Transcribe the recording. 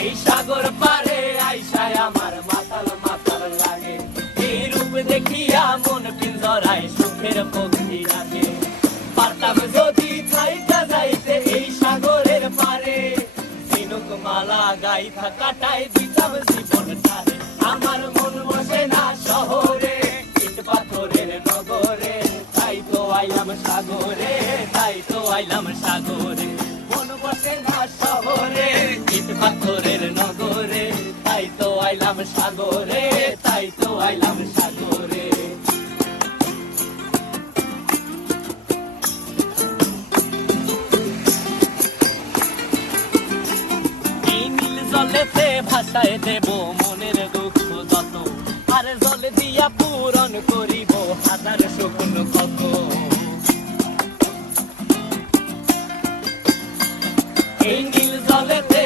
এই সাগর পারে আইসায় আমার মাতাল মাতাল লাগে, এই রূপ দেখিয়া মন পিঞ্জরায় সুখের পক্ষী রাখে। পারতাম যদি থাইকা যাইতে এই সাগরের পারে, ঝিনুক মালা গাইথা কাটাই দিতাম জীবনটারে। আমার মন বসে না শহরে, ইট পাথরের নগরে, তাই তো আইলাম সাগরে, তাই তো আইলাম সাগরে। মন বসে না শহরে, ইট পাথরের নগরে, তাই তো আইলাম সাগরে, তাই তো আইলাম সাগরে। জলেতে ভাসায় দেব মনের দুঃখ যত, আর জলে দিয়া পূরণ করিব হাজার স্বপ্ন কত। এই নীল জলেতে